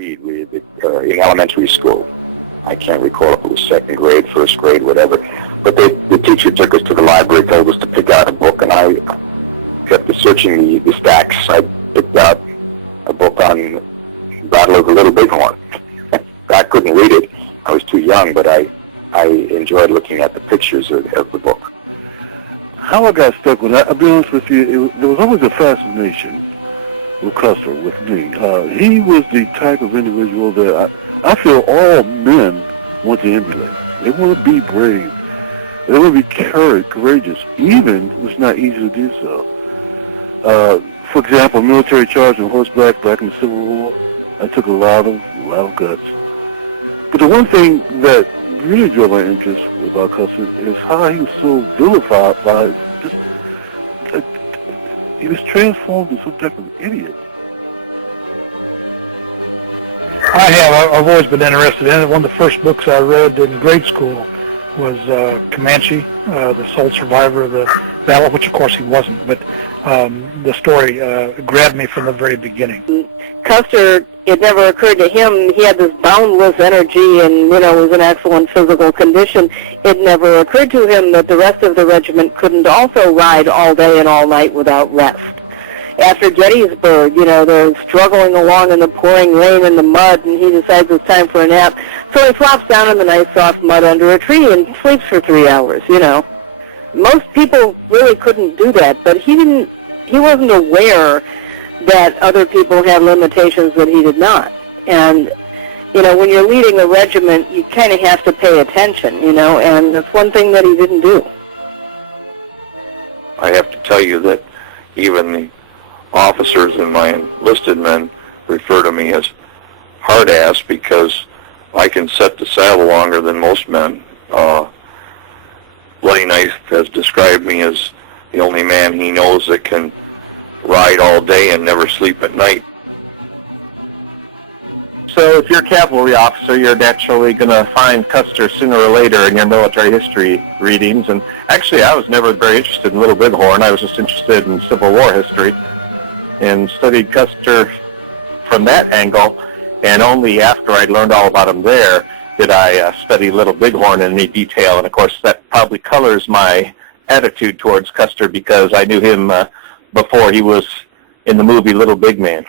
read in elementary school. I can't recall if it was second grade, first grade, whatever. But the teacher took us to the library, told us to pick out a book, and I kept searching the stacks. I picked out a book on Battle of the Little Bighorn. I couldn't read it. I was too young, but I enjoyed looking at the pictures of the book. How I got stuck with that, I'll be honest with you, there was always a fascination with Custer, with me. He was the type of individual that I feel all men want to emulate. They want to be brave. They want to be courageous, even if it's not easy to do so. For example, military charge on horseback back in the Civil War, I took a lot of guts. But the one thing that really drove my interest about Custer is how he was so vilified by just, he was transformed into some type of idiot. I've always been interested in it. One of the first books I read in grade school was Comanche, the sole survivor of the battle, which of course he wasn't, but the story grabbed me from the very beginning. Custer, it never occurred to him, he had this boundless energy and, was in excellent physical condition. It never occurred to him that the rest of the regiment couldn't also ride all day and all night without rest. After Gettysburg, they're struggling along in the pouring rain and the mud, and he decides it's time for a nap. So he flops down in the nice soft mud under a tree and sleeps for 3 hours, Most people really couldn't do that, but he wasn't aware that other people had limitations that he did not. And, when you're leading a regiment, you kind of have to pay attention, and that's one thing that he didn't do. I have to tell you that even the officers and my enlisted men refer to me as hard-ass because I can set the saddle longer than most men. Bloody Knife has described me as the only man he knows that can ride all day and never sleep at night. So if you're a cavalry officer, you're naturally going to find Custer sooner or later in your military history readings. And actually, I was never very interested in Little Bighorn. I was just interested in Civil War history and studied Custer from that angle. And only after I'd learned all about him there did I study Little Bighorn in any detail. And, of course, that probably colors my attitude towards Custer because I knew him before he was in the movie Little Big Man.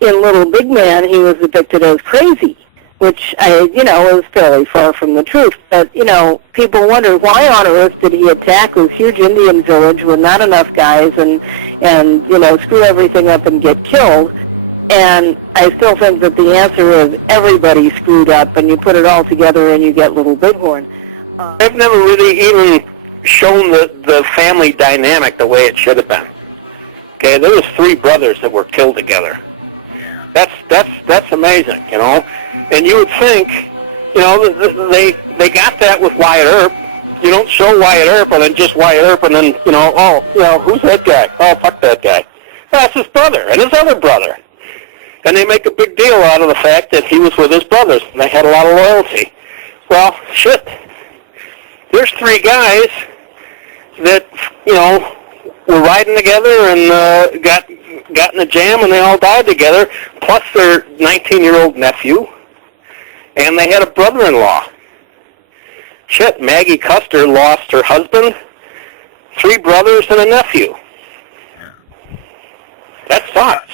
In Little Big Man, he was depicted as crazy, which, was fairly far from the truth. But, people wonder why on earth did he attack this huge Indian village with not enough guys and screw everything up and get killed. And I still think that the answer is everybody screwed up, and you put it all together and you get Little Bighorn. They've never really even shown the family dynamic the way it should have been. Okay, there was 3 brothers that were killed together. That's amazing, And you would think, they got that with Wyatt Earp. You don't show Wyatt Earp and then just Wyatt Earp and then, who's that guy? Oh, fuck that guy. That's his brother and his other brother. And they make a big deal out of the fact that he was with his brothers and they had a lot of loyalty. Well, shit. There's 3 guys that, were riding together and got in a jam and they all died together, plus their 19-year-old nephew, and they had a brother-in-law. Shit, Maggie Custer lost her husband, 3 brothers, and a nephew. That sucks.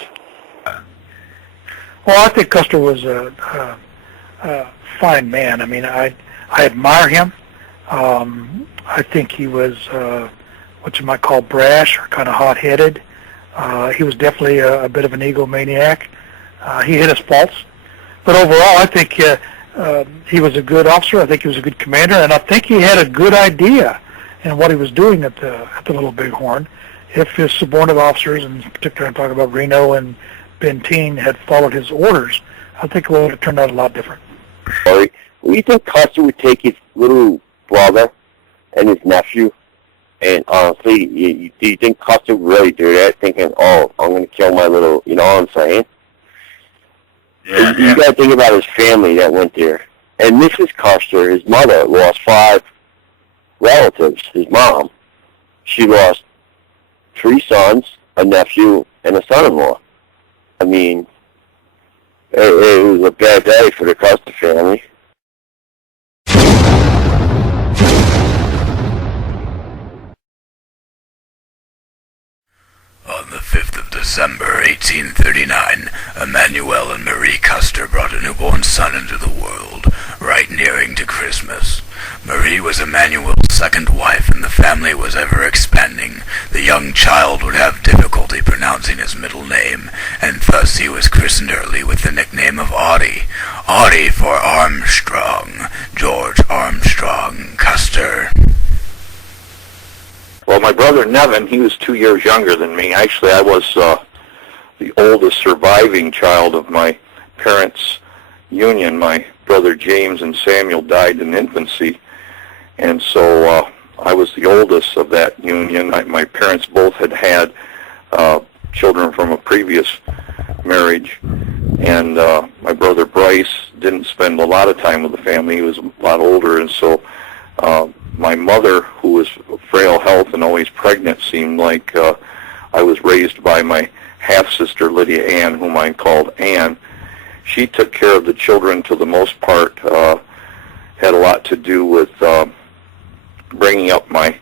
Well, I think Custer was a fine man. I mean, I admire him. I think he was what you might call brash or kind of hot-headed. He was definitely a bit of an egomaniac. He hit his faults. But overall, I think he was a good officer. I think he was a good commander. And I think he had a good idea in what he was doing at the Little Bighorn. If his subordinate officers, and in particular I'm talking about Reno and Benteen, had followed his orders, I think it would have turned out a lot different. Well, you think Custer would take his little brother and his nephew? And honestly, do you think Custer would really do that, thinking, oh, I'm going to kill my little, you know what I'm saying? Yeah, you got to think about his family that went there. And Mrs. Custer, his mother, lost 5 relatives. His mom, she lost 3 sons, a nephew, and a son-in-law. I mean, it was a bad day for the Custer family. On the 5th of December, 1839, Emmanuel and Marie Custer brought a newborn son into the world, right nearing to Christmas. Marie was Emmanuel's second wife, and the family was ever expanding. The young child would have difficulty pronouncing his middle name, and thus he was christened early with the nickname of Audie. Audie for Armstrong, George Armstrong Custer. Well, my brother Nevin, he was 2 years younger than me. Actually, I was the oldest surviving child of my parents' union. My brother James and Samuel died in infancy, and so I was the oldest of that union. My parents both had children from a previous marriage, and my brother Bryce didn't spend a lot of time with the family. He was a lot older, and so my mother, who was frail health and always pregnant, seemed like I was raised by my half-sister Lydia Ann, whom I called Ann. She took care of the children to the most part, had a lot to do with bringing up my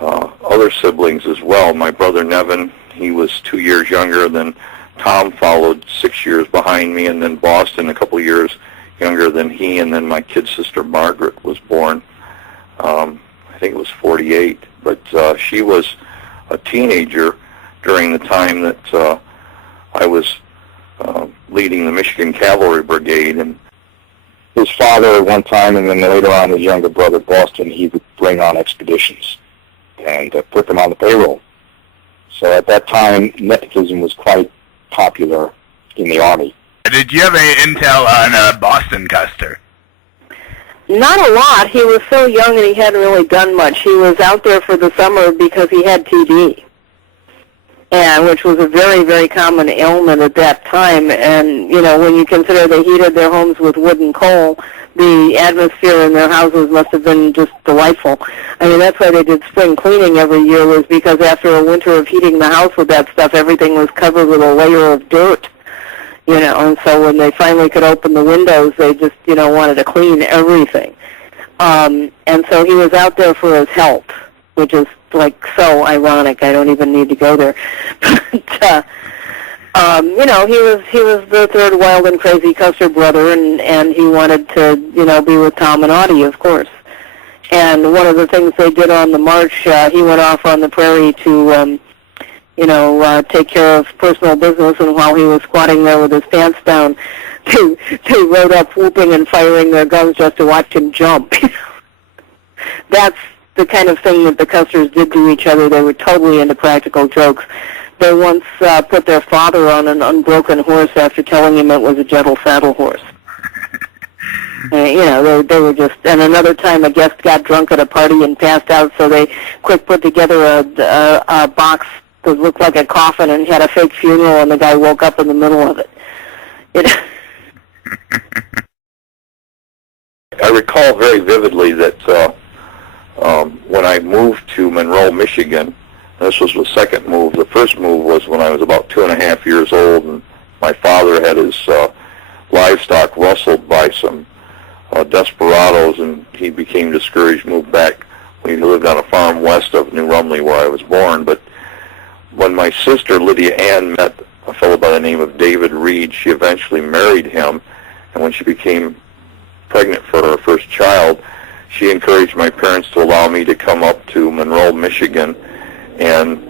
other siblings as well. My brother Nevin, he was 2 years younger than Tom, followed 6 years behind me, and then Boston a couple years younger than he, and then my kid sister Margaret was born. I think it was 48, but she was a teenager during the time that I was leading the Michigan Cavalry Brigade. And his father at one time, and then later on his younger brother Boston, he would bring on expeditions and put them on the payroll. So at that time, nepotism was quite popular in the Army. Did you have any intel on Boston Custer? Not a lot. He was so young and he hadn't really done much. He was out there for the summer because he had TB, and which was a very, very common ailment at that time. And, you know, when you consider they heated their homes with wood and coal, the atmosphere in their houses must have been just delightful. I mean, that's why they did spring cleaning every year, was because after a winter of heating the house with that stuff, everything was covered with a layer of dirt. You know, and so when they finally could open the windows, they just, you know, wanted to clean everything. And so he was out there for his health, which is, like, so ironic. I don't even need to go there. But, you know, he was the third wild and crazy Custer brother, and he wanted to, you know, be with Tom and Audie, of course. And one of the things they did on the march, he went off on the prairie to, you know, take care of personal business, and while he was squatting there with his pants down, they rode up whooping and firing their guns just to watch him jump. That's the kind of thing that the Custers did to each other. They were totally into practical jokes. They once put their father on an unbroken horse after telling him it was a gentle saddle horse. You know, they were just, and another time a guest got drunk at a party and passed out, so they quick put together a box that looked like a coffin and had a fake funeral, and the guy woke up in the middle of it. I recall very vividly that when I moved to Monroe, Michigan, this was the second move. The first move was when I was about 2.5 years old, and my father had his livestock rustled by some desperados, and he became discouraged, moved back. We lived on a farm west of New Rumley where I was born. But when my sister Lydia Ann met a fellow by the name of David Reed, she eventually married him, and when she became pregnant for her first child, she encouraged my parents to allow me to come up to Monroe, Michigan, and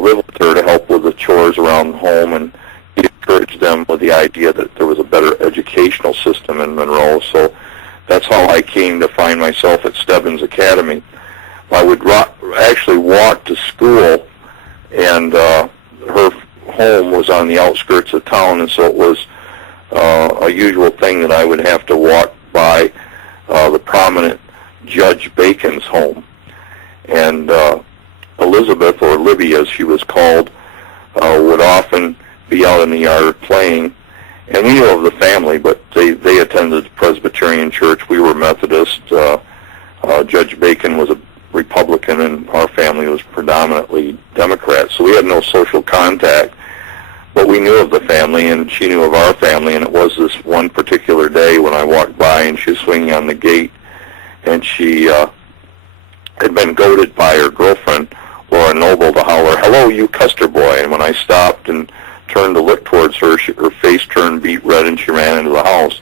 live with her to help with the chores around home, and encouraged them with the idea that there was a better educational system in Monroe. So that's how I came to find myself at Stebbins Academy. I would actually walk to school, and her home was on the outskirts of town, and so it was a usual thing that I would have to walk by the prominent Judge Bacon's home. And Elizabeth, or Libby as she was called, would often be out in the yard playing. And we knew of the family, but they attended Presbyterian church. We were Methodist. Judge Bacon was a Republican, and our family was predominantly Democrat, so we had no social contact. but we knew of the family, and she knew of our family, and it was this one particular day when I walked by, and she was swinging on the gate, and she had been goaded by her girlfriend, Laura Noble, to holler, "Hello, you Custer boy," and when I stopped and turned to look towards her, her face turned beet red, and she ran into the house.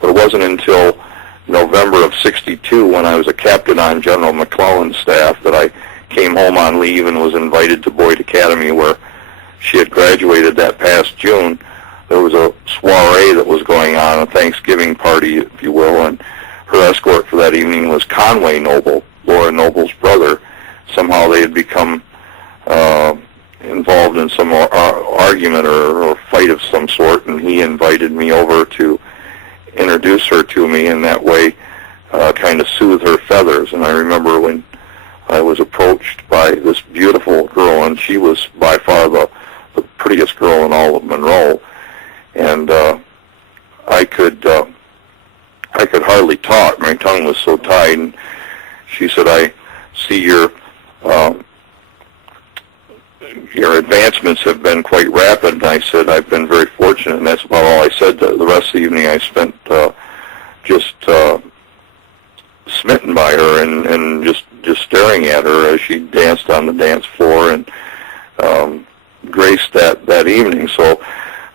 But it wasn't until November of '62, when I was a captain on General McClellan's staff, that I came home on leave and was invited to Boyd Academy, where she had graduated that past June. There was a soiree that was going on, a Thanksgiving party, if you will, and her escort for that evening was Conway Noble, Laura Noble's brother. Somehow they had become involved in some argument or fight of some sort, and he invited me over to introduce her to me, and that way kind of soothe her feathers. And I remember when I was approached by this beautiful girl, and she was by far the prettiest girl in all of Monroe, and I could hardly talk. My tongue was so tied, and she said, "I see your advancements have been quite rapid." And I said, "I've been very fortunate," and that's about all I said. The rest of the evening I spent just smitten by her and just staring at her as she danced on the dance floor and graced that evening. So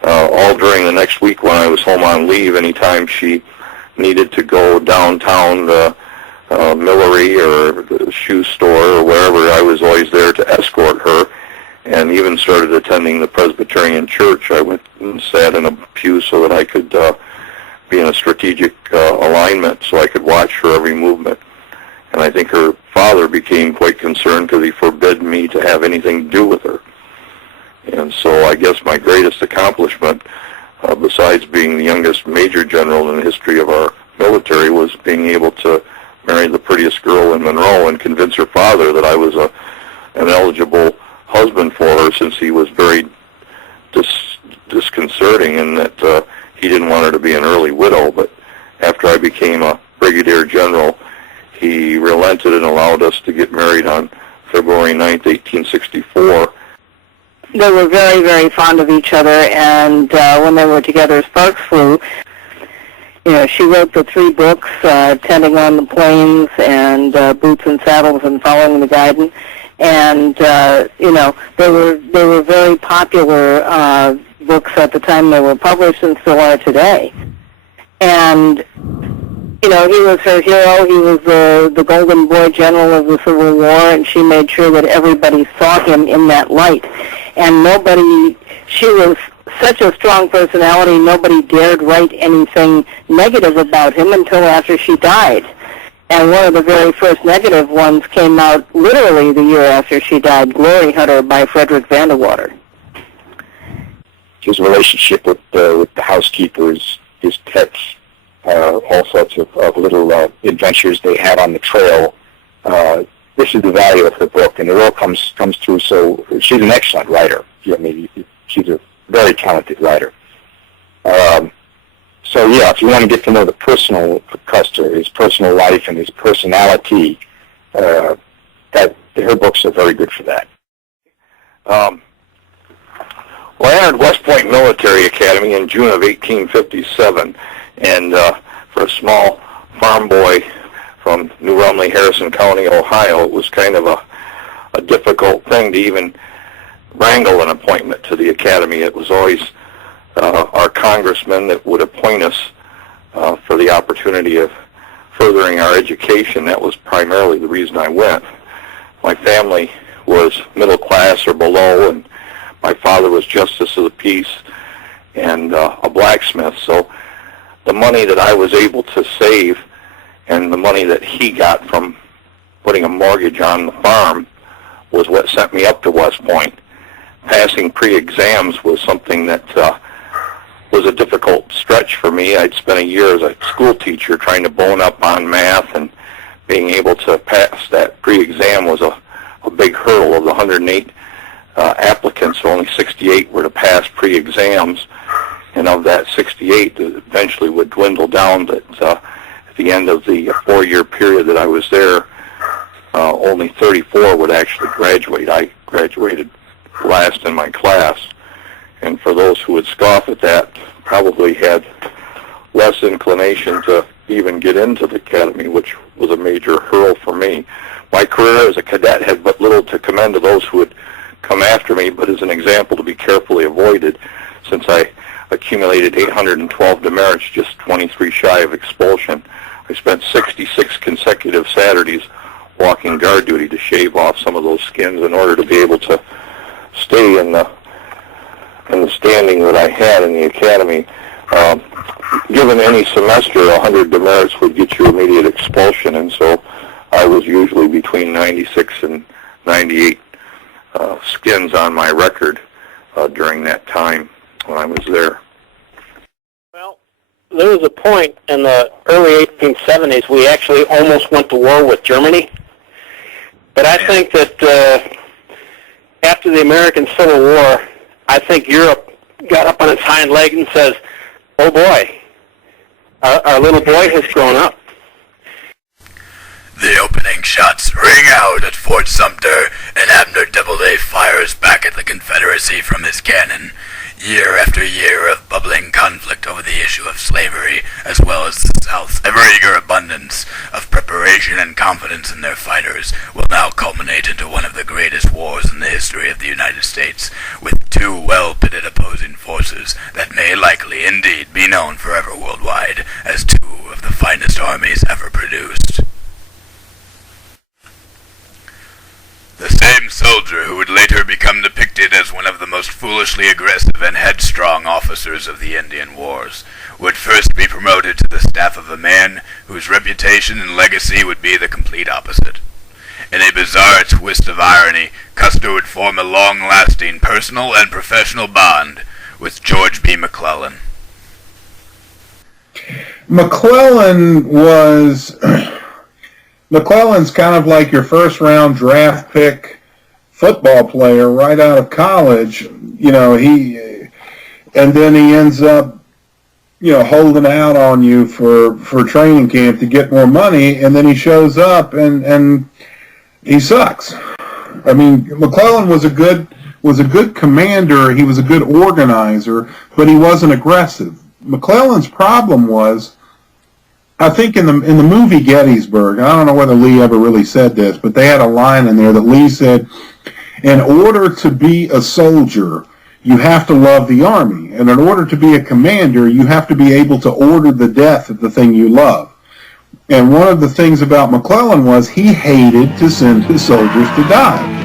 all during the next week when I was home on leave, anytime she needed to go downtown, the Millery or the shoe store or wherever, I was always there to escort her, and even started attending the Presbyterian Church. I went and sat in a pew so that I could be in a strategic alignment, so I could watch her every movement. And I think her father became quite concerned because he forbid me to have anything to do with her. And so I guess my greatest accomplishment, besides being the youngest major general in the history of our military, was being able to marry the prettiest girl in Monroe and convince her father that I was an eligible husband for her, since he was very disconcerting and that he didn't want her to be an early widow. But after I became a brigadier general, he relented and allowed us to get married on February 9th, 1864. They were very, very fond of each other, and when they were together, sparks flew. You know, she wrote the 3 books, Tending on the Plains and Boots and Saddles and Following the Guidance. And you know, they were very popular books at the time they were published, and still are today. And you know, he was her hero. He was the golden boy general of the Civil War, and she made sure that everybody saw him in that light. And she was such a strong personality, nobody dared write anything negative about him until after she died. And one of the very first negative ones came out literally the year after she died, Glory Hunter by Frederick Vandewater. His relationship with the housekeepers, his pets, all sorts of little adventures they had on the trail. This is the value of her book, and it all comes through. So she's an excellent writer. I mean, she's a very talented writer. So yeah, if you want to get to know the personal Custer, his personal life and his personality, her books are very good for that. Well, I entered West Point Military Academy in June of 1857, and for a small farm boy from New Rumley, Harrison County, Ohio, it was kind of a difficult thing to even wrangle an appointment to the academy. It was always our congressman that would appoint us for the opportunity of furthering our education. That was primarily the reason I went. My family was middle class or below, and my father was justice of the peace and a blacksmith. So the money that I was able to save and the money that he got from putting a mortgage on the farm was what sent me up to West Point. Passing pre-exams was something that was a difficult stretch for me. I'd spent a year as a school teacher trying to bone up on math, and being able to pass that pre-exam was a big hurdle. Of the 108 applicants, only 68 were to pass pre-exams, and of that 68, it eventually would dwindle down that at the end of the 4-year period that I was there, only 34 would actually graduate. I graduated last in my class, and for those who would scoff at that, probably had less inclination to even get into the academy, which was a major hurdle for me. My career as a cadet had but little to commend to those who would come after me, but as an example to be carefully avoided, since I accumulated 812 demerits, just 23 shy of expulsion. I spent 66 consecutive Saturdays walking guard duty to shave off some of those skins in order to be able to stay in the standing that I had in the academy. Given any semester, 100 demerits would get you immediate expulsion, and so I was usually between 96 and 98 skins on my record during that time when I was there. Well, there was a point in the early 1870s we actually almost went to war with Germany. But I think that after the American Civil War, I think Europe got up on its hind leg and says, oh boy, our little boy has grown up. The opening shots ring out at Fort Sumter, and Abner Doubleday fires back at the Confederacy from his cannon. Year after year of bubbling conflict over the issue of slavery, as well as the South's ever-eager abundance of preparation and confidence in their fighters, will now culminate into one of the greatest wars in the history of the United States, with two well-pitted opposing forces that may likely indeed be known forever worldwide as two of the finest armies ever produced. The same soldier who would later become depicted as one of the most foolishly aggressive and headstrong officers of the Indian Wars would first be promoted to the staff of a man whose reputation and legacy would be the complete opposite. In a bizarre twist of irony, Custer would form a long-lasting personal and professional bond with George B. McClellan. McClellan's kind of like your first-round draft pick football player right out of college. You know, and then he ends up, holding out on you for training camp to get more money, and then he shows up and he sucks. I mean, McClellan was a good commander. He was a good organizer, but he wasn't aggressive. McClellan's problem was, I think in the movie Gettysburg, I don't know whether Lee ever really said this, but they had a line in there that Lee said, in order to be a soldier, you have to love the Army. And in order to be a commander, you have to be able to order the death of the thing you love. And one of the things about McClellan was he hated to send his soldiers to die.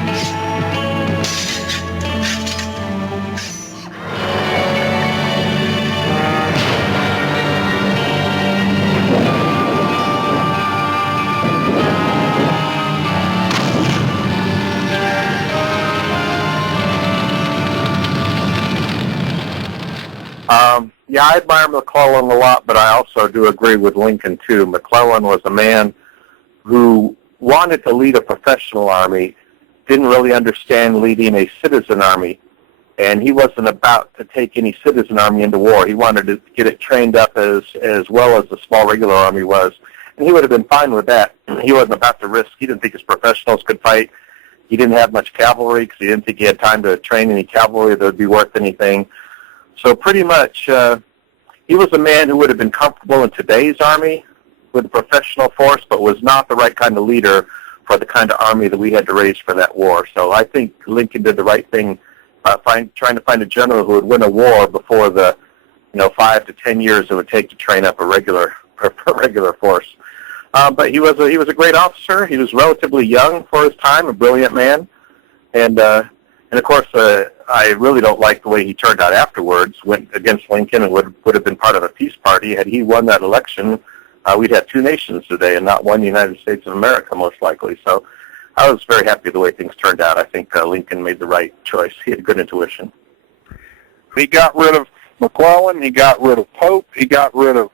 Yeah, I admire McClellan a lot, but I also do agree with Lincoln, too. McClellan was a man who wanted to lead a professional army, didn't really understand leading a citizen army, and he wasn't about to take any citizen army into war. He wanted to get it trained up as well as the small regular army was, and he would have been fine with that. He wasn't about to risk. He didn't think his professionals could fight. He didn't have much cavalry because he didn't think he had time to train any cavalry that would be worth anything. So pretty much, he was a man who would have been comfortable in today's army with a professional force, but was not the right kind of leader for the kind of army that we had to raise for that war. So I think Lincoln did the right thing, trying to find a general who would win a war before the, 5 to 10 years it would take to train up a regular force. But he was a great officer. He was relatively young for his time, a brilliant man, and of course. I really don't like the way he turned out afterwards, went against Lincoln and would have been part of a peace party. Had he won that election, we'd have two nations today and not one United States of America, most likely. So I was very happy the way things turned out. I think Lincoln made the right choice. He had good intuition. He got rid of McClellan. He got rid of Pope. He got rid of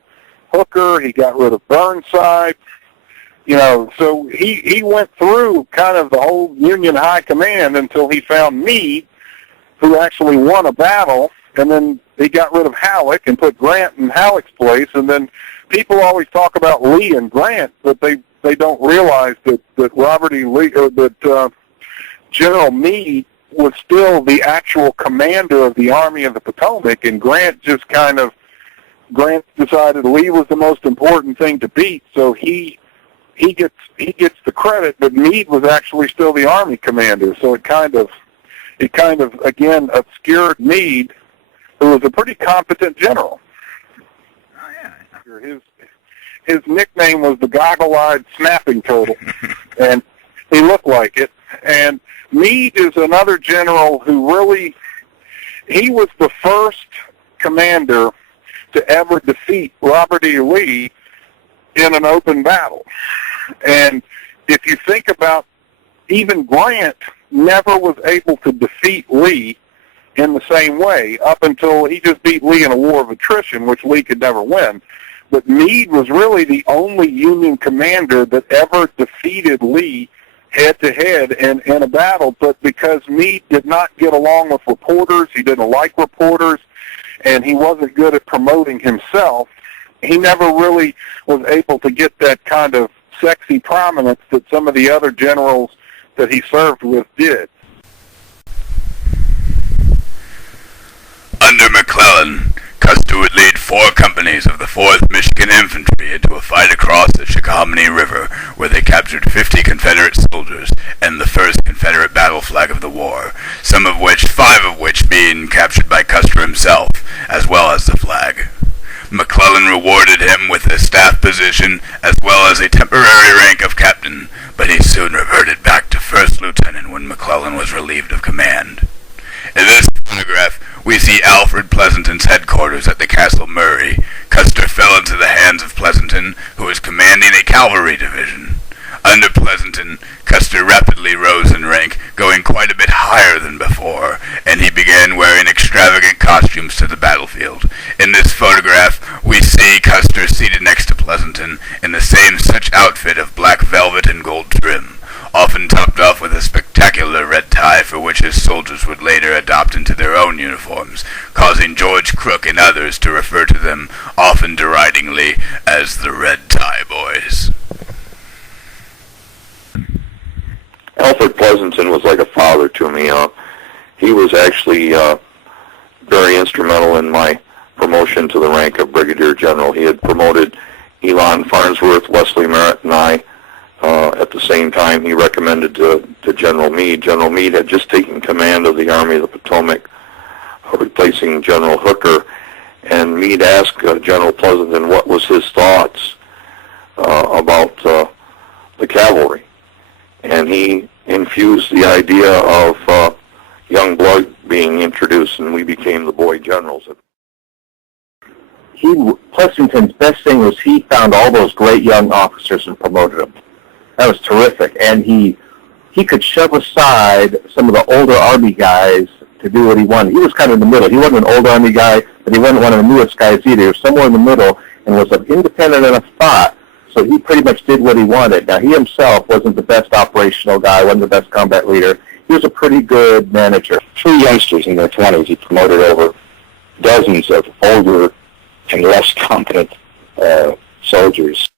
Hooker. He got rid of Burnside. So he went through kind of the whole Union High Command until he found Meade, who actually won a battle, and then he got rid of Halleck and put Grant in Halleck's place. And then people always talk about Lee and Grant, but they don't realize that Robert E. Lee, or that General Meade was still the actual commander of the Army of the Potomac, and Grant decided Lee was the most important thing to beat, so he gets the credit, but Meade was actually still the Army commander, so it kind of again obscured Meade, who was a pretty competent general. Oh yeah. His nickname was the goggle-eyed snapping turtle, and he looked like it. And Meade is another general who he was the first commander to ever defeat Robert E. Lee in an open battle. And if you think about, even Grant never was able to defeat Lee in the same way up until he just beat Lee in a war of attrition, which Lee could never win. But Meade was really the only Union commander that ever defeated Lee head-to-head in a battle, but because Meade did not get along with reporters, he didn't like reporters, and he wasn't good at promoting himself, he never really was able to get that kind of sexy prominence that some of the other generals that he served with did. Under McClellan, Custer would lead 4 companies of the 4th Michigan Infantry into a fight across the Chickahominy River, where they captured 50 Confederate soldiers and the first Confederate battle flag of the war, 5 of which being captured by Custer himself, as well as the flag. McClellan rewarded him with a staff position as well as a temporary rank of captain, but he soon reverted back to first lieutenant when McClellan was relieved of command. In this photograph, we see Alfred Pleasanton's headquarters at the Castle Murray. Custer fell into the hands of Pleasanton, who was commanding a cavalry division. Under Pleasanton, Custer rapidly rose in rank, going quite a bit higher than before, and he began wearing extravagant costumes to the battlefield. In this photograph, we see Custer seated next to Pleasanton in the same such outfit of black velvet and gold trim, often topped off with a spectacular red tie for which his soldiers would later adopt into their own uniforms, causing George Crook and others to refer to them, often deridingly, as the Red Tie Boys. Alfred Pleasanton was like a father to me. He was actually very instrumental in my promotion to the rank of Brigadier General. He had promoted Elon Farnsworth, Wesley Merritt, and I. At the same time, he recommended to General Meade. General Meade had just taken command of the Army of the Potomac, replacing General Hooker, and Meade asked General Pleasanton what was his thoughts about the cavalry. And he infused the idea of young blood being introduced, and we became the boy generals. Pleasanton's best thing was he found all those great young officers and promoted them. That was terrific. And he could shove aside some of the older Army guys to do what he wanted. He was kind of in the middle. He wasn't an old Army guy, but he wasn't one of the newest guys either. He was somewhere in the middle and was independent enough thought. So he pretty much did what he wanted. Now, he himself wasn't the best operational guy, wasn't the best combat leader. He was a pretty good manager. 3 youngsters in their 20s he promoted over dozens of older and less competent soldiers.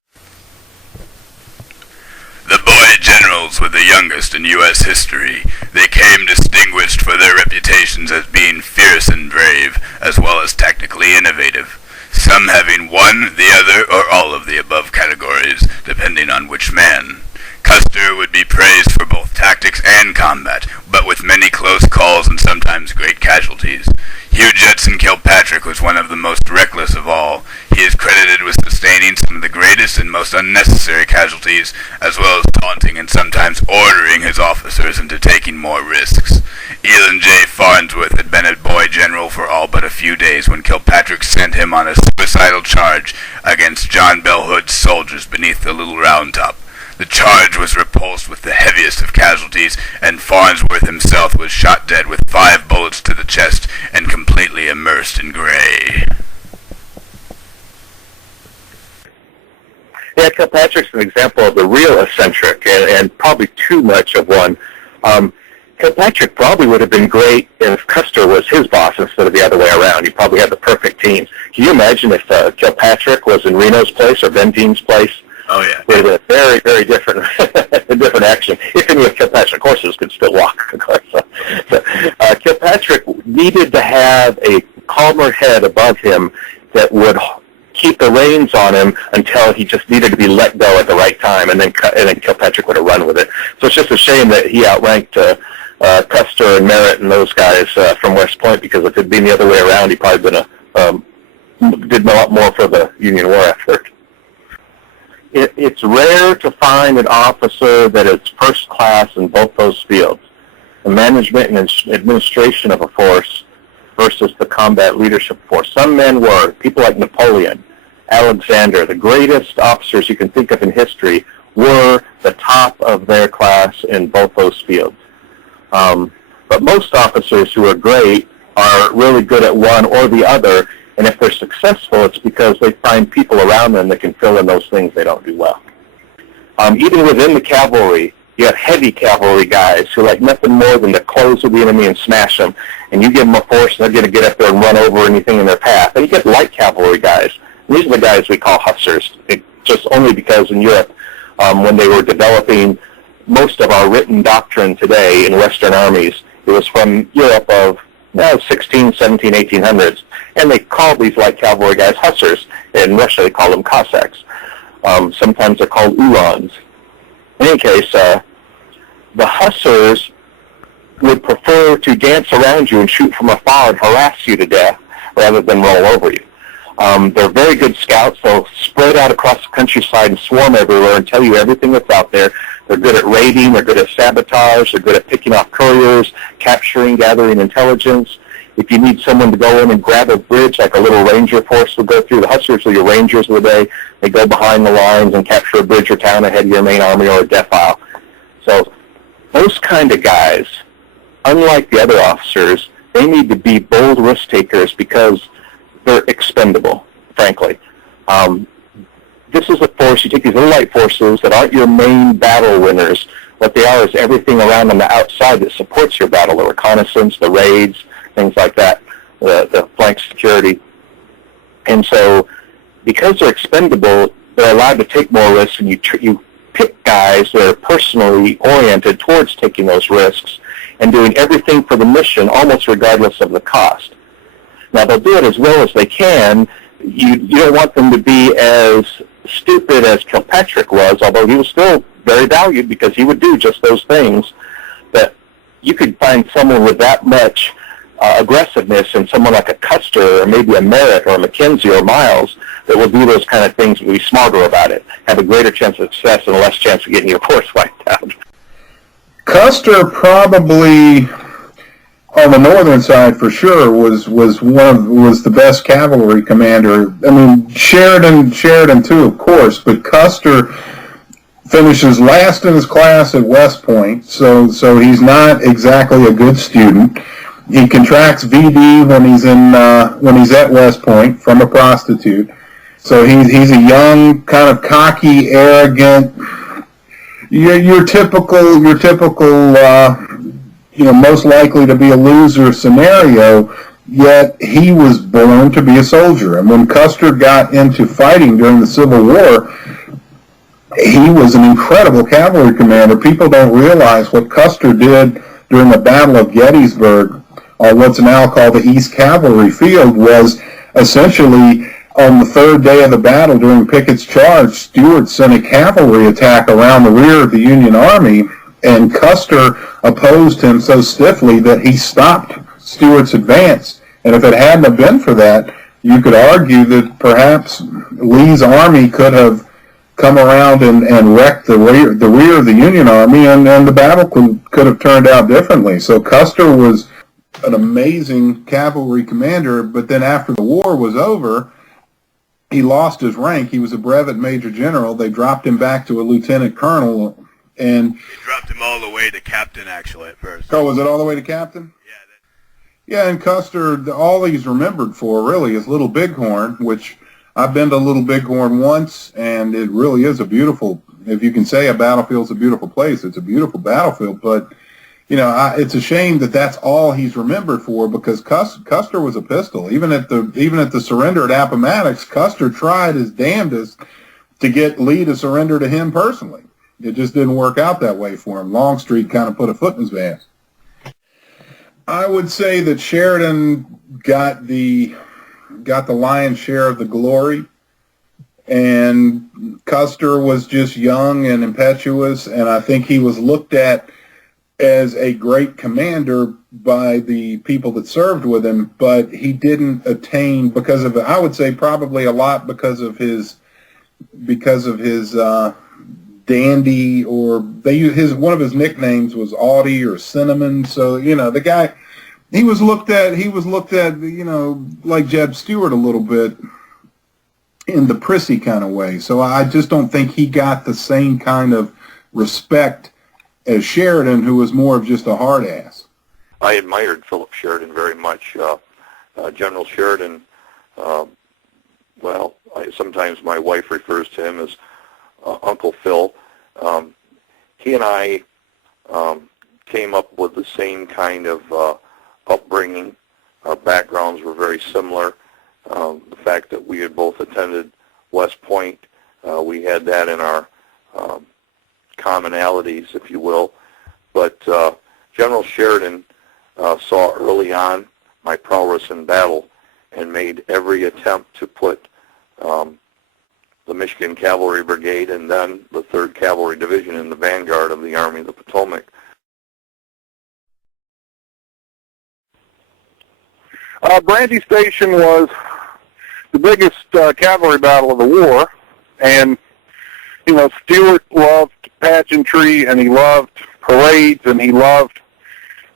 The boy generals were the youngest in U.S. history. They came distinguished for their reputations as being fierce and brave, as well as technically innovative, some having one, the other, or all of the above categories, depending on which man. Custer would be praised for both tactics and combat, but with many close calls and sometimes great casualties. Hugh Judson Kilpatrick was one of the most reckless of all. He is credited with sustaining some of the greatest and most unnecessary casualties, as well as taunting and sometimes ordering his officers into taking more risks. Elon J. Farnsworth had been a boy general for all but a few days when Kilpatrick sent him on a suicidal charge against John Bell Hood's soldiers beneath the Little Round Top. The charge was repulsed with the heaviest of casualties, and Farnsworth himself was shot dead with 5 bullets to the chest and completely immersed in gray. Yeah, Kilpatrick's an example of the real eccentric, and probably too much of one. Kilpatrick probably would have been great if Custer was his boss instead of the other way around. He probably had the perfect team. Can you imagine if Kilpatrick was in Reno's place or Ben Dean's place? Oh, yeah. With a very, very different different action. If any of Kilpatrick's horses could still walk, of course. Kilpatrick needed to have a calmer head above him that would keep the reins on him until he just needed to be let go at the right time, and then Kilpatrick would have run with it. So it's just a shame that he outranked Custer and Merritt and those guys from West Point, because if it had been the other way around, he probably would have did a lot more for the Union War effort. It's rare to find an officer that is first class in both those fields, the management and administration of a force versus the combat leadership force. Some men were, people like Napoleon, Alexander, the greatest officers you can think of in history, were the top of their class in both those fields. But most officers who are great are really good at one or the other, and if they're successful, it's because they find people around them that can fill in those things they don't do well. Even within the cavalry, you have heavy cavalry guys who like nothing more than to close with the enemy and smash them, and you give them a force, and they're going to get up there and run over anything in their path. And you get light cavalry guys. And these are the guys we call hussars, just only because in Europe, when they were developing most of our written doctrine today in Western armies, it was from Europe of 16, 17, 1800s. And they called these light cavalry guys hussars. In Russia, they call them Cossacks. Sometimes they're called Uhlans. In any case, the hussars would prefer to dance around you and shoot from afar and harass you to death rather than roll over you. They're very good scouts. They'll spread out across the countryside and swarm everywhere and tell you everything that's out there. They're good at raiding. They're good at sabotage. They're good at picking off couriers, capturing, gathering intelligence. If you need someone to go in and grab a bridge, like a little ranger force would go through, the hussars are your rangers of the day. They go behind the lines and capture a bridge or town ahead of your main army or a defile. So those kind of guys, unlike the other officers, they need to be bold risk takers because they're expendable, frankly. This is a force, you take these little light forces that aren't your main battle winners. What they are is everything around on the outside that supports your battle, the reconnaissance, the raids, things like that, the flank security. And so because they're expendable, they're allowed to take more risks, and you pick guys that are personally oriented towards taking those risks and doing everything for the mission, almost regardless of the cost. Now, they'll do it as well as they can. You don't want them to be as stupid as Kilpatrick was, although he was still very valued because he would do just those things. But you could find someone with that much aggressiveness and someone like a Custer or maybe a Merritt or a McKenzie or Miles that will do those kind of things and be smarter about it, have a greater chance of success and a less chance of getting your force wiped out. Custer probably, on the northern side for sure, was the best cavalry commander. I mean, Sheridan too, of course, but Custer finishes last in his class at West Point, so he's not exactly a good student. He contracts VD when he's at West Point from a prostitute. So he's a young, kind of cocky, arrogant, your typical most likely to be a loser scenario. Yet he was born to be a soldier. And when Custer got into fighting during the Civil War, he was an incredible cavalry commander. People don't realize what Custer did during the Battle of Gettysburg, or what's now called the East Cavalry Field, was essentially on the third day of the battle during Pickett's charge, Stuart sent a cavalry attack around the rear of the Union Army, and Custer opposed him so stiffly that he stopped Stuart's advance. And if it hadn't have been for that, you could argue that perhaps Lee's army could have come around and wrecked the rear of the Union Army, and the battle could have turned out differently. So Custer was an amazing cavalry commander, but then after the war was over, he lost his rank. He was a brevet major general. They dropped him back to a lieutenant colonel, and They dropped him all the way to captain, actually, at first. Oh, was it all the way to captain? Yeah. Yeah, and Custer, all he's remembered for really is Little Bighorn, which I've been to Little Bighorn once, and it really is a beautiful, if you can say a battlefield's a beautiful place, it's a beautiful battlefield, but it's a shame that that's all he's remembered for, because Custer was a pistol. Even at the surrender at Appomattox, Custer tried his damnedest to get Lee to surrender to him personally. It just didn't work out that way for him. Longstreet kind of put a foot in his ass. I would say that Sheridan got the lion's share of the glory, and Custer was just young and impetuous, and I think he was looked at as a great commander by the people that served with him, but he didn't attain because of, I would say probably a lot because of his dandy, or one of his nicknames was Audie or Cinnamon. So, the guy, he was looked at, like Jeb Stuart a little bit in the prissy kind of way. So I just don't think he got the same kind of respect as Sheridan, who was more of just a hard ass. I admired Philip Sheridan very much. General Sheridan, sometimes my wife refers to him as Uncle Phil. He and I came up with the same kind of upbringing. Our backgrounds were very similar. The fact that we had both attended West Point, we had that in our commonalities, if you will. But General Sheridan saw early on my prowess in battle and made every attempt to put the Michigan Cavalry Brigade and then the 3rd Cavalry Division in the vanguard of the Army of the Potomac. Brandy Station was the biggest cavalry battle of the war, and Stuart loved pageantry, and he loved parades, and he loved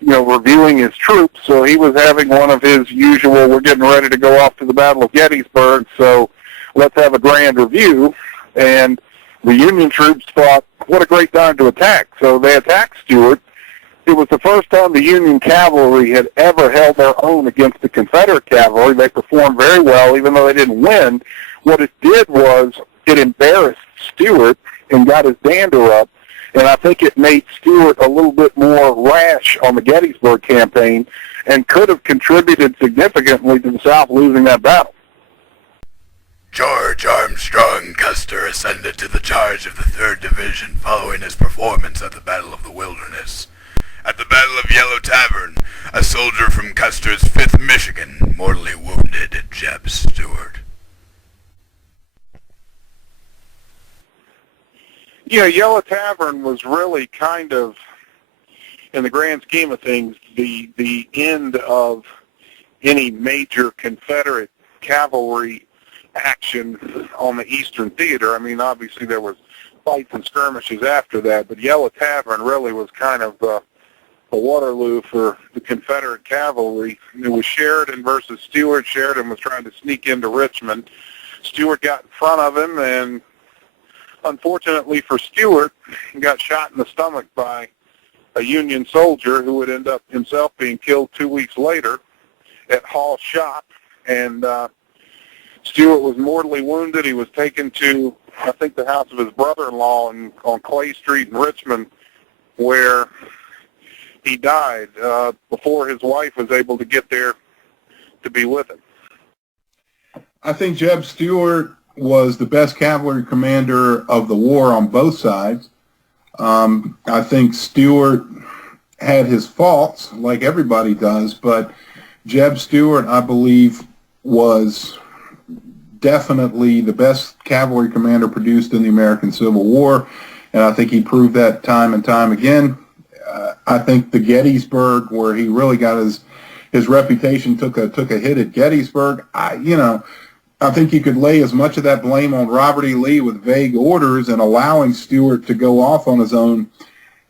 reviewing his troops. So he was having one of his usual, we're getting ready to go off to the Battle of Gettysburg, so let's have a grand review. And the Union troops thought, what a great time to attack. So they attacked Stuart. It was the first time the Union cavalry had ever held their own against the Confederate cavalry. They performed very well, even though they didn't win. What it did was it embarrassed Stuart and got his dander up, and I think it made Stuart a little bit more rash on the Gettysburg campaign and could have contributed significantly to the South losing that battle. George Armstrong Custer ascended to the charge of the 3rd Division following his performance at the Battle of the Wilderness. At the Battle of Yellow Tavern, a soldier from Custer's 5th Michigan mortally wounded Jeb Stuart. Yeah, Yellow Tavern was really kind of, in the grand scheme of things, the end of any major Confederate cavalry action on the Eastern Theater. I mean, obviously there was fights and skirmishes after that, but Yellow Tavern really was kind of the Waterloo for the Confederate cavalry. It was Sheridan versus Stuart. Sheridan was trying to sneak into Richmond. Stuart got in front of him, and unfortunately for Stuart, he got shot in the stomach by a Union soldier who would end up himself being killed 2 weeks later at Hall's shop. And Stuart was mortally wounded. He was taken to, I think, the house of his brother-in-law on Clay Street in Richmond, where he died before his wife was able to get there to be with him. I think Jeb Stuart was the best cavalry commander of the war on both sides. I think Stuart had his faults, like everybody does, but Jeb Stuart, I believe, was definitely the best cavalry commander produced in the American Civil War, and I think he proved that time and time again. I think the Gettysburg, where he really got his reputation took a hit at Gettysburg. I think you could lay as much of that blame on Robert E. Lee with vague orders and allowing Stuart to go off on his own.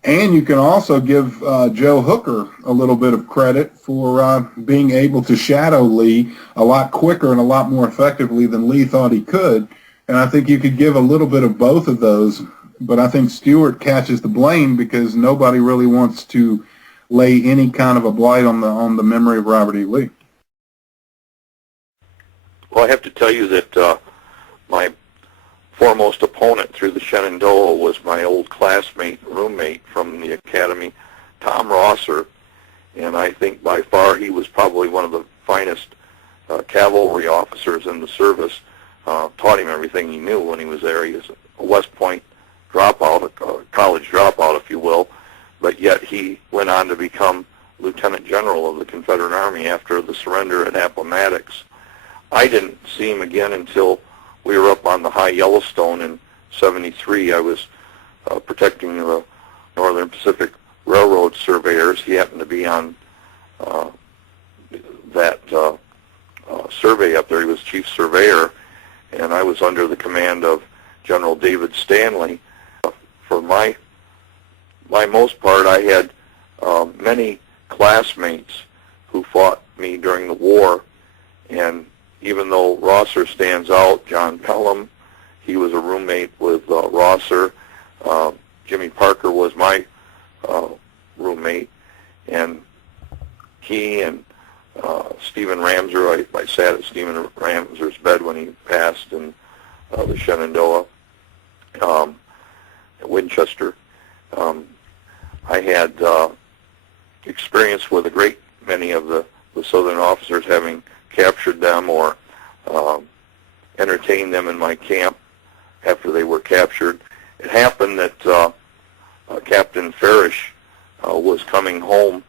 And you can also give Joe Hooker a little bit of credit for being able to shadow Lee a lot quicker and a lot more effectively than Lee thought he could. And I think you could give a little bit of both of those. But I think Stuart catches the blame because nobody really wants to lay any kind of a blight on the memory of Robert E. Lee. Well, I have to tell you that my foremost opponent through the Shenandoah was my old classmate, roommate from the academy, Tom Rosser, and I think by far he was probably one of the finest cavalry officers in the service. taught him everything he knew when he was there. He was a West Point dropout, a college dropout, if you will, but yet he went on to become Lieutenant General of the Confederate Army after the surrender at Appomattox. I didn't see him again until we were up on the High Yellowstone in '73. I was protecting the Northern Pacific Railroad surveyors. He happened to be on that survey up there. He was chief surveyor, and I was under the command of General David Stanley. For my most part, I had many classmates who fought me during the war, and even though Rosser stands out, John Pelham, he was a roommate with Rosser. Jimmy Parker was my roommate, and he and Stephen Ramser, I sat at Stephen Ramser's bed when he passed in the Shenandoah, at Winchester. I had experience with a great many of the Southern officers, having captured them or entertained them in my camp after they were captured. It happened that Captain Farish was coming home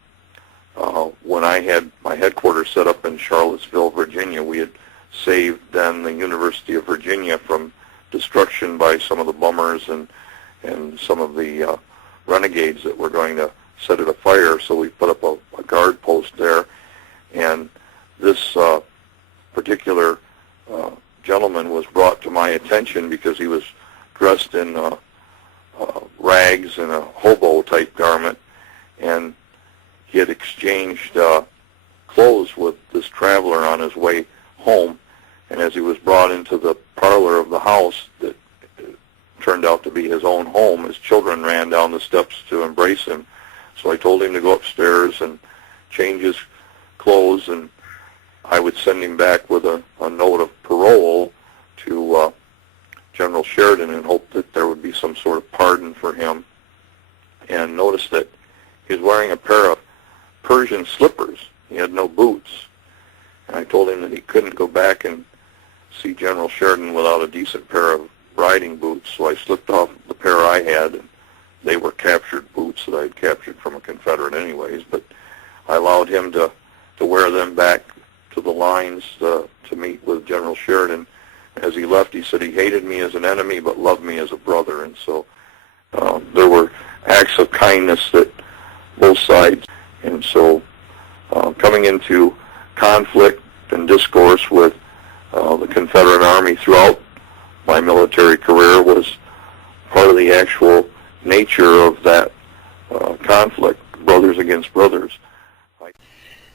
when I had my headquarters set up in Charlottesville, Virginia. We had saved then the University of Virginia from destruction by some of the bombers and some of the renegades that were going to set it afire, so we put up a guard post there. And this particular gentleman was brought to my attention because he was dressed in rags and a hobo-type garment, and he had exchanged clothes with this traveler on his way home. And as he was brought into the parlor of the house that turned out to be his own home, his children ran down the steps to embrace him. So I told him to go upstairs and change his clothes, and I would send him back with a note of parole to General Sheridan and hope that there would be some sort of pardon for him. And noticed that he was wearing a pair of Persian slippers. He had no boots. And I told him that he couldn't go back and see General Sheridan without a decent pair of riding boots. So I slipped off the pair I had, and they were captured boots that I had captured from a Confederate anyways. But I allowed him to wear them back to the lines to meet with General Sheridan. As he left, he said he hated me as an enemy but loved me as a brother. And so there were acts of kindness that both sides. And so coming into conflict and discourse with the Confederate Army throughout my military career was part of the actual nature of that conflict, brothers against brothers.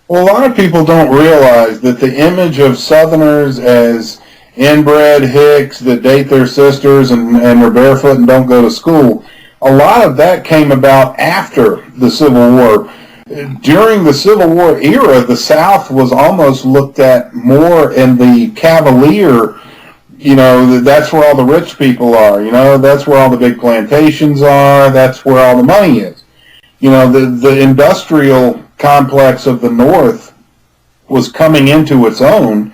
Well, a lot of people don't realize that the image of Southerners as inbred hicks that date their sisters and are barefoot and don't go to school, a lot of that came about after the Civil War. During the Civil War era, the South was almost looked at more in the cavalier, that's where all the rich people are, that's where all the big plantations are, that's where all the money is. The industrial complex of the North was coming into its own,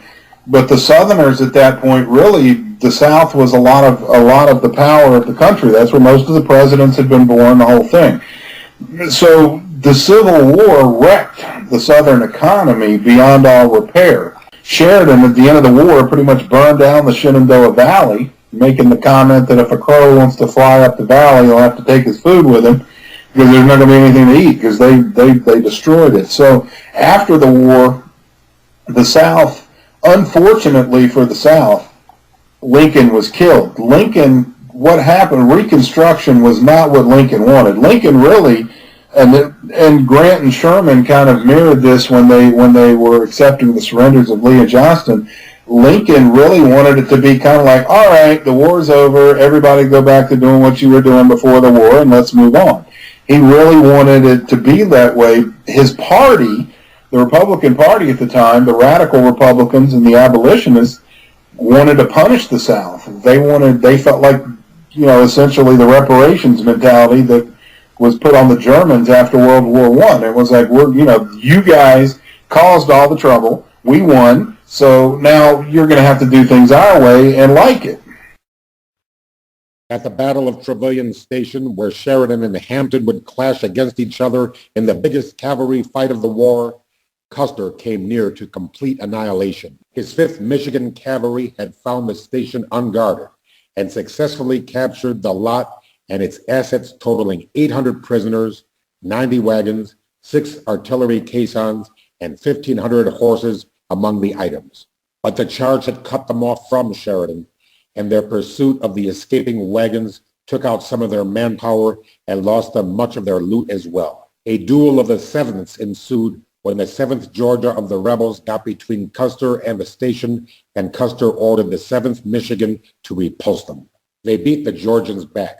but the Southerners at that point, really, the South was a lot of the power of the country. That's where most of the presidents had been born, the whole thing. So the Civil War wrecked the Southern economy beyond all repair. Sheridan, at the end of the war, pretty much burned down the Shenandoah Valley, making the comment that if a crow wants to fly up the valley, he'll have to take his food with him, because there's not going to be anything to eat, because they destroyed it. So after the war, the South, unfortunately for the South, Lincoln was killed. What happened, Reconstruction was not what Lincoln wanted. Lincoln really, and Grant and Sherman kind of mirrored this when they were accepting the surrenders of Lee and Johnston. Lincoln really wanted it to be kind of like, all right, the war's over, everybody go back to doing what you were doing before the war, and let's move on. He really wanted it to be that way. His party, the Republican Party at the time, the radical Republicans and the abolitionists, wanted to punish the South. They felt like, essentially the reparations mentality that was put on the Germans after World War I. It was like, you guys caused all the trouble. We won. So now you're going to have to do things our way and like it. At the Battle of Trevilian Station, where Sheridan and Hampton would clash against each other in the biggest cavalry fight of the war, Custer came near to complete annihilation. His 5th Michigan Cavalry had found the station unguarded and successfully captured the lot and its assets totaling 800 prisoners, 90 wagons, 6 artillery caissons, and 1,500 horses among the items. But the charge had cut them off from Sheridan, and their pursuit of the escaping wagons took out some of their manpower and lost them much of their loot as well. A duel of the sevenths ensued when the 7th Georgia of the rebels got between Custer and the station, and Custer ordered the 7th Michigan to repulse them. They beat the Georgians back,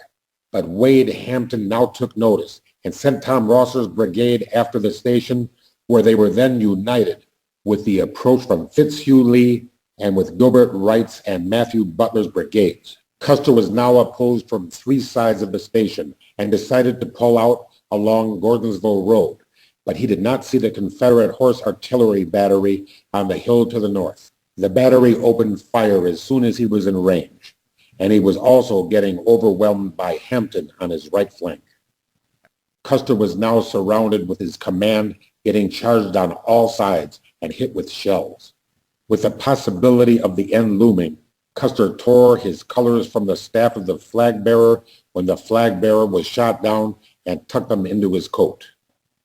but Wade Hampton now took notice and sent Tom Rosser's brigade after the station, where they were then united with the approach from Fitzhugh Lee and with Gilbert Wright's and Matthew Butler's brigades. Custer was now opposed from 3 sides of the station and decided to pull out along Gordonsville Road, but he did not see the Confederate horse artillery battery on the hill to the north. The battery opened fire as soon as he was in range, and he was also getting overwhelmed by Hampton on his right flank. Custer was now surrounded with his command getting charged on all sides and hit with shells. With the possibility of the end looming, Custer tore his colors from the staff of the flag bearer when the flag bearer was shot down and tucked them into his coat.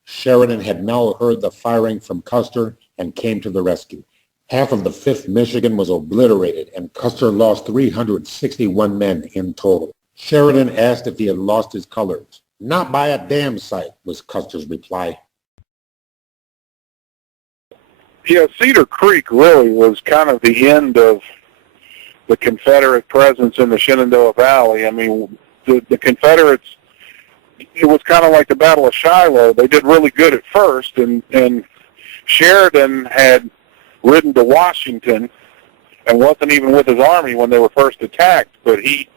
Sheridan had now heard the firing from Custer and came to the rescue. Half of the 5th Michigan was obliterated, and Custer lost 361 men in total. Sheridan asked if he had lost his colors. "Not by a damn sight," was Custer's reply. Yeah, Cedar Creek really was kind of the end of the Confederate presence in the Shenandoah Valley. I mean, the Confederates, it was kind of like the Battle of Shiloh. They did really good at first, and Sheridan had ridden to Washington and wasn't even with his army when they were first attacked, but he,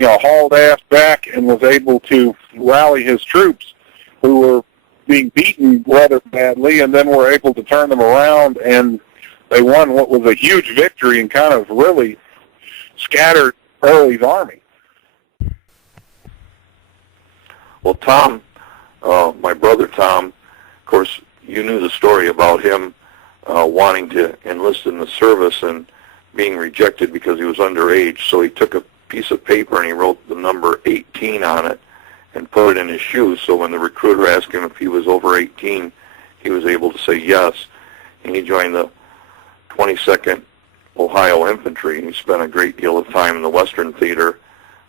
hauled ass back and was able to rally his troops who were being beaten rather badly, and then were able to turn them around, and they won what was a huge victory and kind of really scattered Early's army. Well, Tom, my brother Tom, of course, you knew the story about him wanting to enlist in the service and being rejected because he was underage. So he took a piece of paper and he wrote the number 18 on it and put it in his shoes. So when the recruiter asked him if he was over 18, he was able to say yes. And he joined the 22nd Ohio Infantry. He spent a great deal of time in the Western Theater.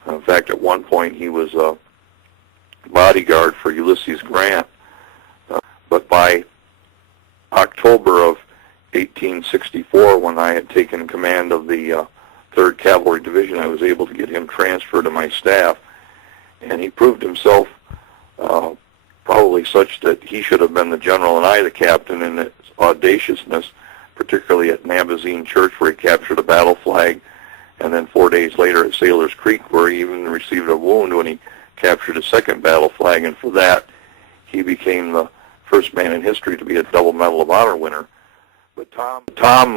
In fact, at one point he was a bodyguard for Ulysses Grant. But by October of 1864, when I had taken command of the 3rd Cavalry Division, I was able to get him transferred to my staff. And he proved himself probably such that he should have been the general and I the captain in his audaciousness, particularly at Nabazine Church, where he captured a battle flag, and then 4 days later at Sailor's Creek, where he even received a wound when he captured a 2nd battle flag, and for that he became the first man in history to be a double Medal of Honor winner. But Tom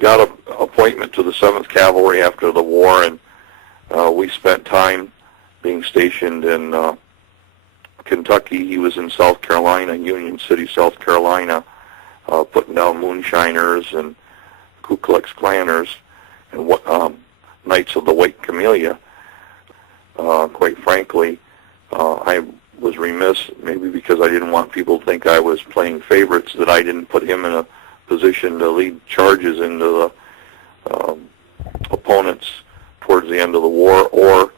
got an appointment to the 7th Cavalry after the war, and we spent time being stationed in Kentucky. He was in South Carolina, Union City, South Carolina, putting down moonshiners and Ku Klux Klanners and Knights of the White Camellia. Quite frankly, I was remiss, maybe because I didn't want people to think I was playing favorites, that I didn't put him in a position to lead charges into the opponents towards the end of the war, or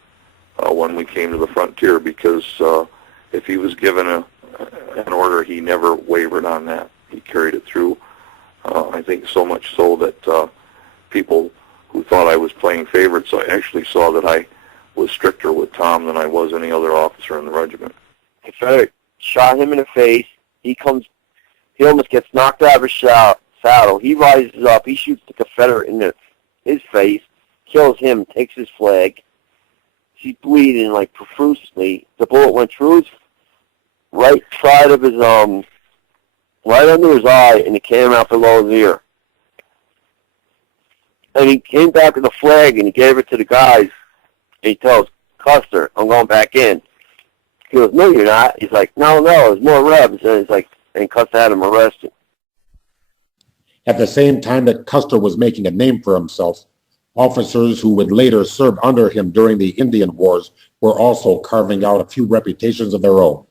when we came to the frontier, because if he was given an order, he never wavered on that. He carried it through. I think so much so that people who thought I was playing favorites, I actually saw that I was stricter with Tom than I was any other officer in the regiment. Confederate shot him in the face. He almost gets knocked out of his saddle. He rises up. He shoots the Confederate in his face, kills him, takes his flag. He's bleeding like profusely. The bullet went through his right side of his right under his eye, and it came out below his ear. And he came back with the flag, and he gave it to the guys. And he tells Custer, I'm going back in. He goes, no, you're not. He's like, no, there's more rebs. And he's like, and Custer had him arrested. At the same time that Custer was making a name for himself, officers who would later serve under him during the Indian Wars were also carving out a few reputations of their own.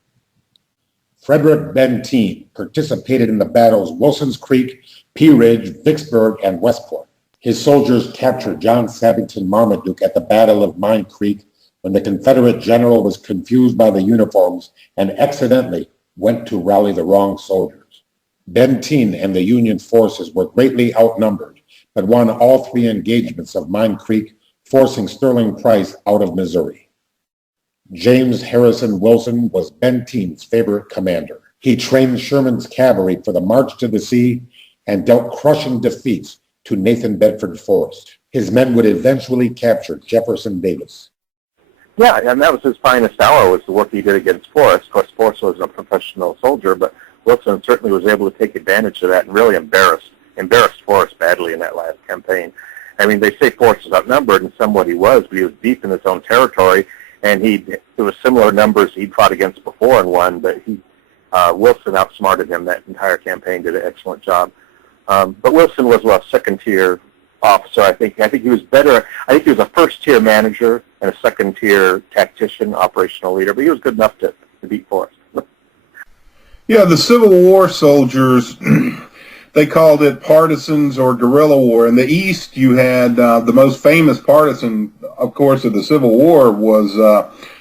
Frederick Benteen participated in the battles Wilson's Creek, Pea Ridge, Vicksburg, and Westport. His soldiers captured John Sabington Marmaduke at the Battle of Mine Creek when the Confederate general was confused by the uniforms and accidentally went to rally the wrong soldiers. Benteen and the Union forces were greatly outnumbered, but won all three engagements of Mine Creek, forcing Sterling Price out of Missouri. James Harrison Wilson was Benteen's favorite commander. He trained Sherman's cavalry for the march to the sea and dealt crushing defeats to Nathan Bedford Forrest. His men would eventually capture Jefferson Davis. Yeah, and that was his finest hour, was the work he did against Forrest. Of course, Forrest was a professional soldier, but Wilson certainly was able to take advantage of that and really embarrassed Forrest badly in that last campaign. I mean, they say Forrest was outnumbered, and somewhat he was, but he was deep in his own territory, and it was similar numbers he'd fought against before and won, but Wilson outsmarted him that entire campaign, did an excellent job. But Wilson was a second-tier officer. I think he was better. I think he was a first-tier manager and a second-tier tactician, operational leader, but he was good enough to beat Forrest. Yeah, the Civil War soldiers, they called it partisans or guerrilla war. In the East, you had the most famous partisan, of course, of the Civil War was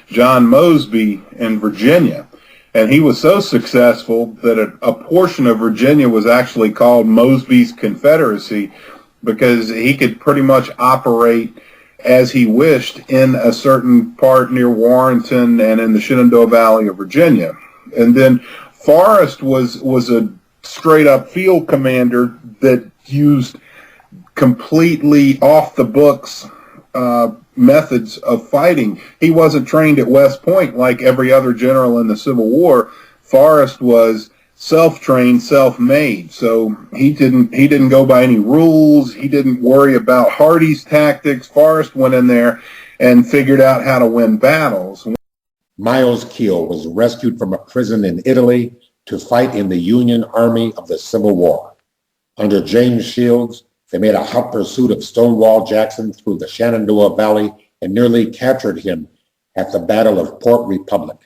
John Mosby in Virginia. And he was so successful that a portion of Virginia was actually called Mosby's Confederacy because he could pretty much operate as he wished in a certain part near Warrenton and in the Shenandoah Valley of Virginia. And then Forrest was a straight-up field commander that used completely off-the-books methods of fighting. He wasn't trained at West Point like every other general in the Civil War. Forrest was self-trained, self-made. So he didn't go by any rules. He didn't worry about Hardee's tactics. Forrest went in there and figured out how to win battles. Miles Keel was rescued from a prison in Italy to fight in the Union Army of the Civil War. Under James Shields, they made a hot pursuit of Stonewall Jackson through the Shenandoah Valley and nearly captured him at the Battle of Port Republic.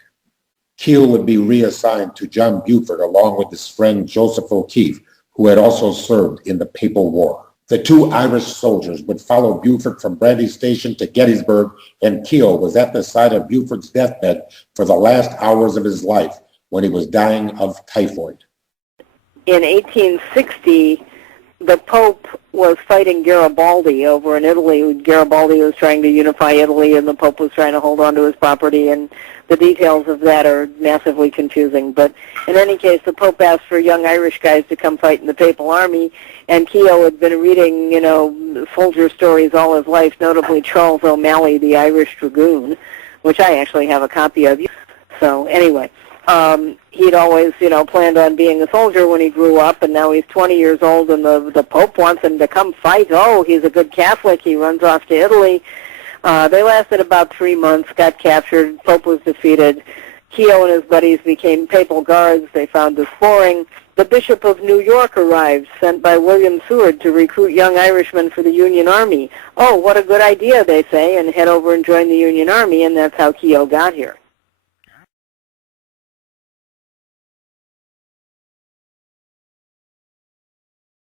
Keel would be reassigned to John Buford along with his friend Joseph O'Keefe, who had also served in the Papal War. The two Irish soldiers would follow Buford from Brandy Station to Gettysburg, and Keel was at the side of Buford's deathbed for the last hours of his life when he was dying of typhoid. In 1860, the Pope was fighting Garibaldi over in Italy. Garibaldi was trying to unify Italy, and the Pope was trying to hold on to his property, and the details of that are massively confusing. But in any case, the Pope asked for young Irish guys to come fight in the Papal Army, and Keogh had been reading, soldier stories all his life, notably Charles O'Malley, the Irish Dragoon, which I actually have a copy of. So anyway, he'd always, planned on being a soldier when he grew up, and now he's 20 years old, and the Pope wants him to come fight. Oh, he's a good Catholic. He runs off to Italy. They lasted about 3 months, got captured. Pope was defeated. Keogh and his buddies became papal guards. They found this boring. The Bishop of New York arrived, sent by William Seward to recruit young Irishmen for the Union Army. Oh, what a good idea, they say, and head over and join the Union Army, and that's how Keogh got here.